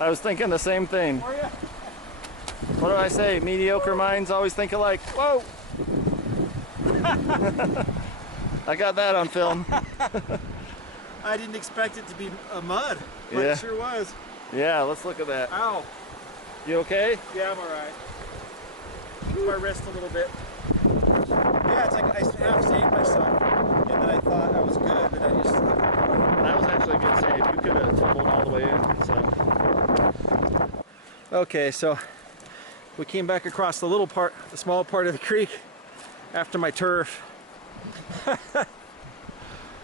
I was thinking the same thing. Are ya? What do I say? Mediocre minds always think alike. Whoa! I got that on film. I didn't expect it to be a mud, but Yeah. it sure was. Yeah, let's look at that. Ow. You okay? Yeah, I'm alright. My wrist a little bit. Yeah, it's like I half saved myself, and then I thought I was good, and I just... That was actually a good save. You could have tumbled all the way in. So. Okay, so we came back across the little part, the small part of the creek after my turf.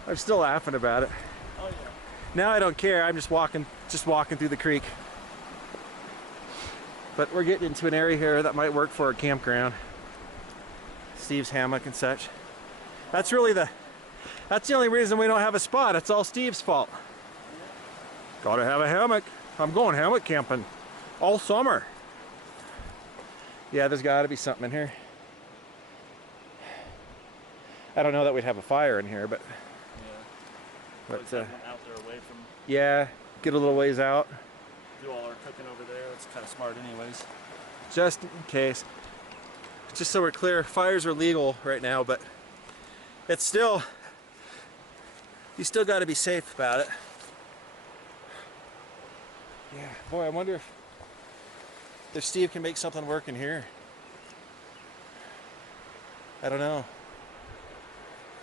I'm still laughing about it. Oh yeah. Now I don't care. I'm just walking through the creek. But we're getting into an area here that might work for a campground. Steve's hammock and such. That's the only reason we don't have a spot. It's all Steve's fault. Gotta have a hammock. I'm going hammock camping all summer. Yeah, there's gotta be something in here. I don't know that we'd have a fire in here, but Out there away from. yeah, get a little ways out. Do all our cooking over there. That's kind of smart, anyways. Just in case. Just so we're clear, fires are legal right now, but it's still, you still got to be safe about it. Yeah, boy, I wonder if Steve can make something work in here. I don't know.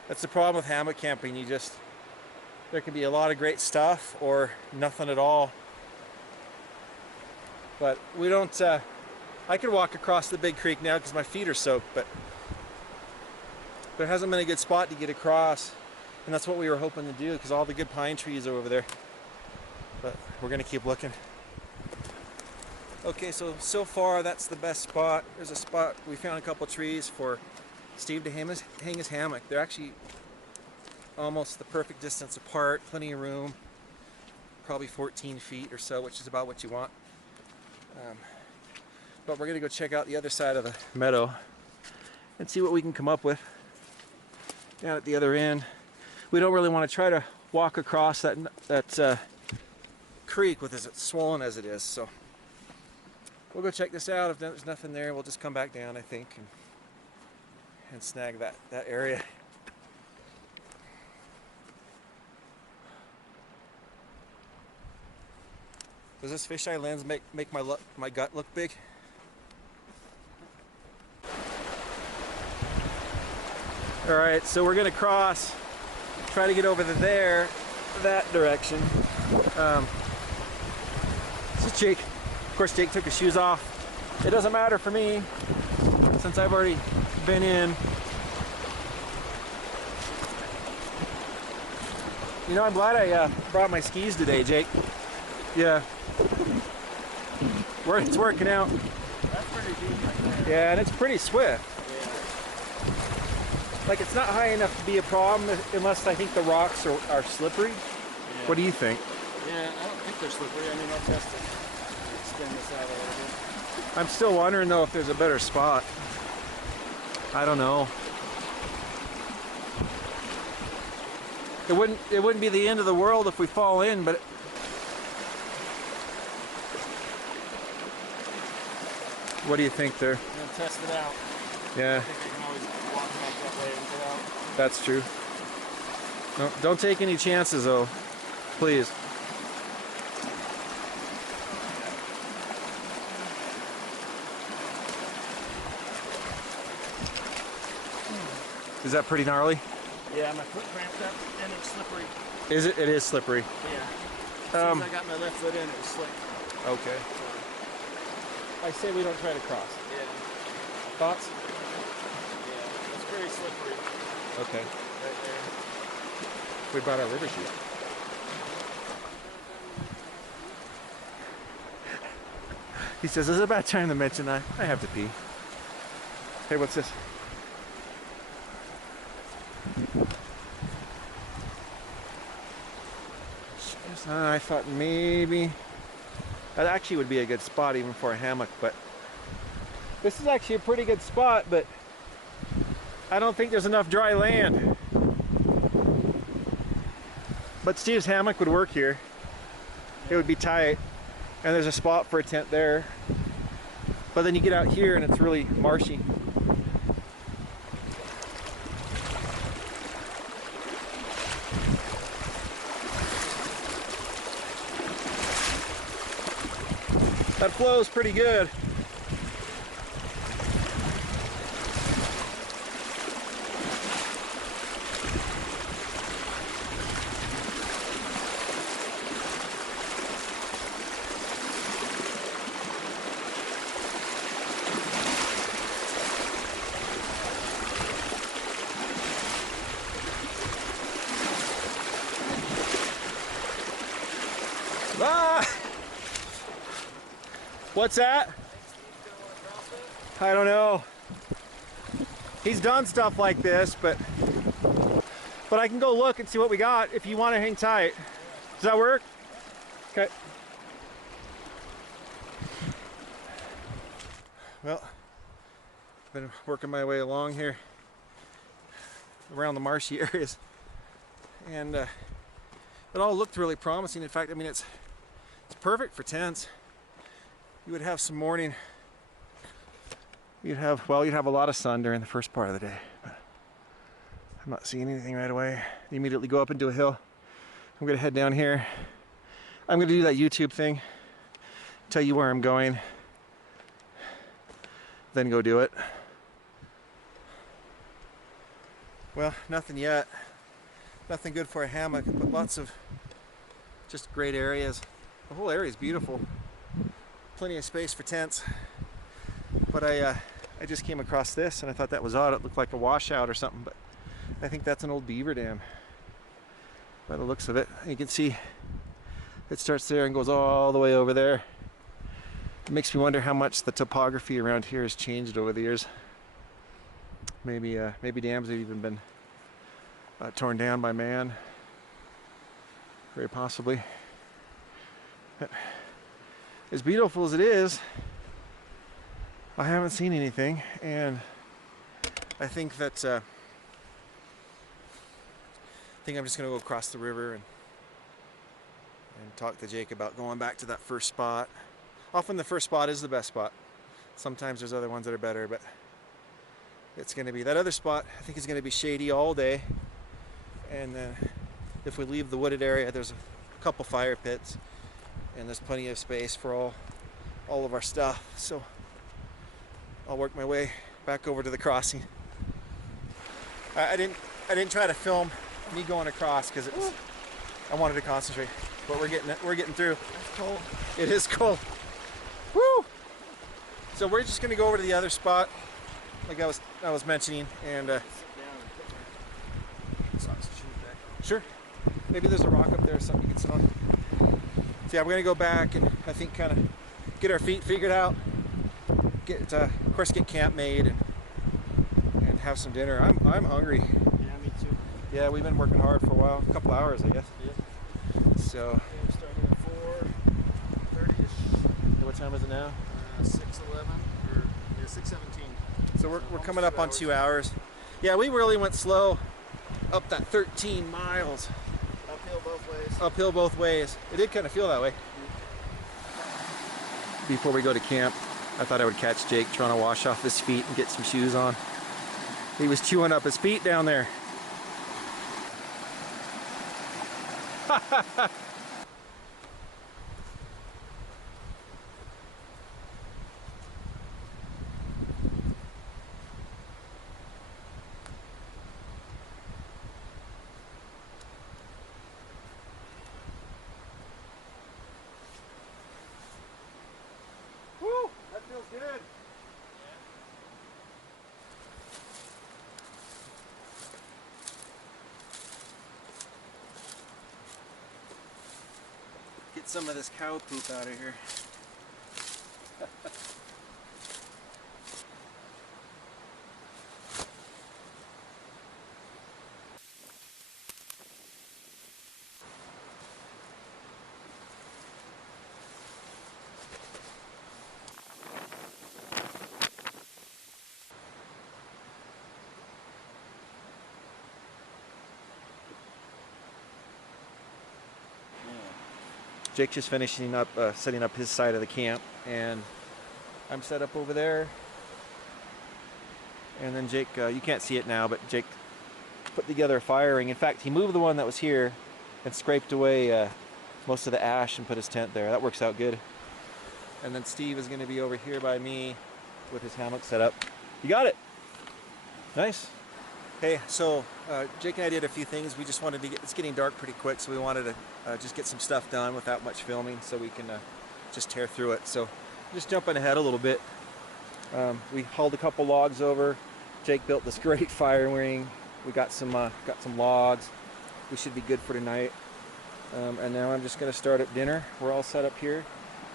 That's the problem with hammock camping. There can be a lot of great stuff or nothing at all. But we don't, I could walk across the big creek now because my feet are soaked, but there hasn't been a good spot to get across. And that's what we were hoping to do because all the good pine trees are over there. But we're gonna keep looking. Okay, so far that's the best spot. There's a spot, we found a couple trees for Steve to hang his hammock. They're actually almost the perfect distance apart, plenty of room, probably 14 feet or so, which is about what you want. But we're gonna go check out the other side of the meadow and see what we can come up with down at the other end. We don't really want to try to walk across that creek with as swollen as it is, so we'll go check this out. If there's nothing there, we'll just come back down, I think, and snag that area. Does this fisheye lens make my gut look big? All right, so we're gonna cross, try to get over to there, that direction. So Jake, of course Jake took his shoes off. It doesn't matter for me, since I've already been in. You know, I'm glad I brought my skis today, Jake. Yeah. It's working out. That's pretty deep right there. Yeah, and it's pretty swift. Like, it's not high enough to be a problem unless I think the rocks are slippery. Yeah. What do you think? Yeah, I don't think they're slippery. I mean, I'll test it. Extend this out a little bit. I'm still wondering though if there's a better spot. I don't know. It wouldn't be the end of the world if we fall in, but what do you think there? I'm gonna test it out. Yeah. I think you can always walk back that way and get out. That's true. No, don't take any chances though, please. Is that pretty gnarly? Yeah, my foot cramped up and it's slippery. Is it? It is slippery. Yeah. As soon as I got my left foot in, it was slick. Okay. I say we don't try to cross. Yeah. Thoughts? Yeah. It's very slippery. Okay. Right there. We brought our river shoes. He says, it's about time to mention I have to pee. Hey, what's this? I thought maybe that actually would be a good spot even for a hammock, but this is actually a pretty good spot, but I don't think there's enough dry land. But Steve's hammock would work here. it would be tight. And there's a spot for a tent there. But then you get out here and it's really marshy. That flows pretty good. Ah! What's that? I don't know. He's done stuff like this, but I can go look and see what we got if you want to hang tight. Does that work? Okay. Well, I've been working my way along here around the marshy areas, and it all looked really promising. In fact, I mean, it's perfect for tents. You would have some morning. You'd have a lot of sun during the first part of the day, but I'm not seeing anything right away. You immediately go up into a hill. I'm gonna head down here. I'm gonna do that YouTube thing, tell you where I'm going, then go do it. Well, nothing yet. Nothing good for a hammock, but lots of just great areas. The whole area is beautiful. Plenty of space for tents. But I just came across this and I thought that was odd. It looked like a washout or something, but I think that's an old beaver dam by the looks of it. You can see it starts there and goes all the way over there. It makes me wonder how much the topography around here has changed over the years. Maybe dams have even been torn down by man. Very possibly. But as beautiful as it is, I haven't seen anything, and I think that I think I'm just gonna go across the river and talk to Jake about going back to that first spot. Often the first spot is the best spot. Sometimes there's other ones that are better, but it's gonna be that other spot. I think is gonna be shady all day, and then if we leave the wooded area, there's a couple fire pits, and there's plenty of space for all of our stuff. So I'll work my way back over to the crossing. I didn't try to film me going across because I wanted to concentrate. But we're getting through. It's cold. It is cold. Woo! So we're just gonna go over to the other spot, like I was mentioning, and sure. Maybe there's a rock up there or something you can sit on. So yeah, we're gonna go back and I think kind of get our feet figured out. Of course, get camp made and have some dinner. I'm hungry. Yeah, me too. Yeah, we've been working hard for a while, a couple hours, I guess. Yeah. So. We're starting at 4:30ish. What time is it now? 6:11 or 6:17. So we're coming up on 2 hours. Yeah, we really went slow up that 13 miles. Uphill both ways. Uphill both ways. It did kind of feel that way. Before we go to camp, I thought I would catch Jake trying to wash off his feet and get some shoes on. He was chewing up his feet down there. Woo! That feels good. Get some of this cow poop out of here. Jake's just finishing up setting up his side of the camp, and I'm set up over there. And then Jake, you can't see it now, but Jake put together a fire ring. In fact, he moved the one that was here and scraped away most of the ash and put his tent there. That works out good. And then Steve is going to be over here by me with his hammock set up. You got it. Nice. Hey, so Jake and I did a few things. We just wanted to get, it's getting dark pretty quick, so we wanted to just get some stuff done without much filming so we can just tear through it. So just jumping ahead a little bit. We hauled a couple logs over. Jake built this great fire ring. We got some logs. We should be good for tonight. And now I'm just going to start up dinner. We're all set up here.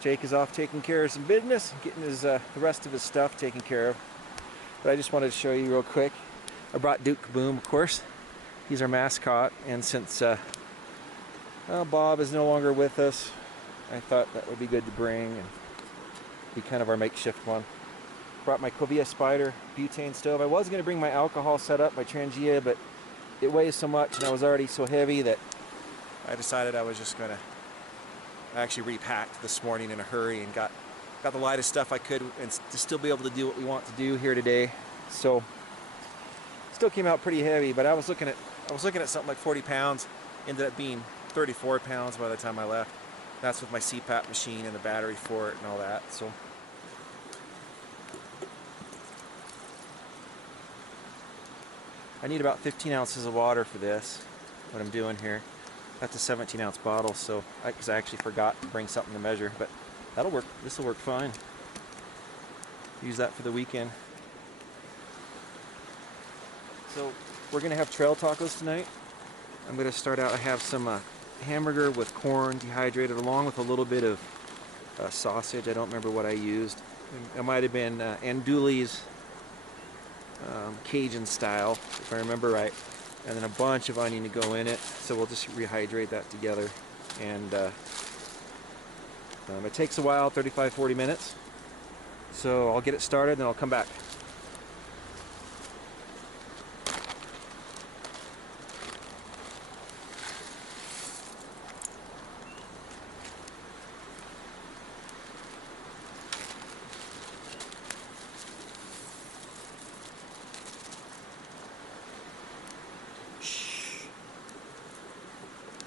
Jake is off taking care of some business, getting his the rest of his stuff taken care of. But I just wanted to show you real quick. I brought Duke Boom, of course. He's our mascot, and since Bob is no longer with us, I thought that would be good to bring and be kind of our makeshift one. Brought my Covia Spider butane stove. I was going to bring my alcohol setup, my Trangia, but it weighs so much and I was already so heavy that I decided I was just going to actually repacked this morning in a hurry and got the lightest stuff I could and to still be able to do what we want to do here today. So still came out pretty heavy, but I was looking at something like 40 pounds. Ended up being 34 pounds by the time I left. That's with my CPAP machine and the battery for it and all that. So I need about 15 ounces of water for this, what I'm doing here. That's a 17-ounce bottle, so because I actually forgot to bring something to measure, but that'll work. This will work fine. Use that for the weekend. So we're gonna have trail tacos tonight. I'm gonna start out. I have some hamburger with corn dehydrated, along with a little bit of sausage. I don't remember what I used. It might have been Andouille's Cajun style, if I remember right. And then a bunch of onion to go in it. So we'll just rehydrate that together. And it takes a while, 35-40 minutes. So I'll get it started and I'll come back.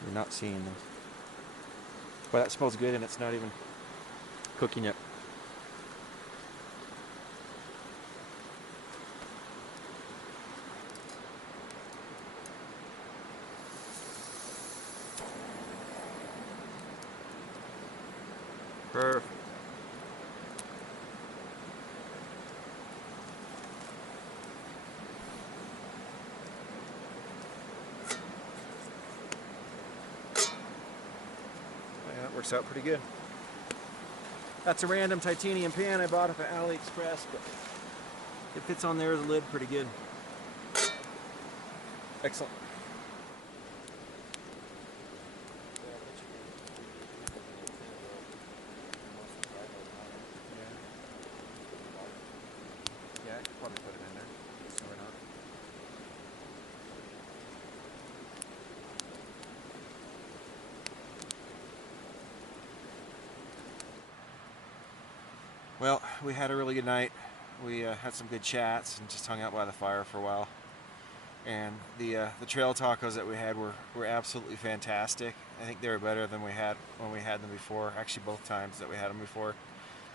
You're not seeing this. Well, that smells good and it's not even cooking yet. Perfect. That works out pretty good. That's a random titanium pan I bought off of AliExpress, but it fits on there as a lid pretty good. Excellent. Yeah, I could probably put it in there. So we're not. Well, we had a really good night. We had some good chats and just hung out by the fire for a while. And the trail tacos that we had were absolutely fantastic. I think they were better than we had when we had them before. Actually, both times that we had them before.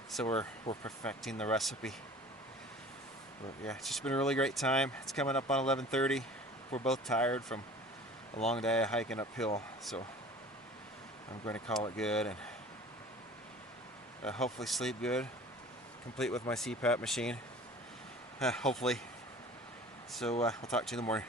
So we're perfecting the recipe. But yeah, it's just been a really great time. It's coming up on 11:30. We're both tired from a long day of hiking uphill, so I'm going to call it good and hopefully sleep good. Complete with my CPAP machine, hopefully. So we'll talk to you in the morning.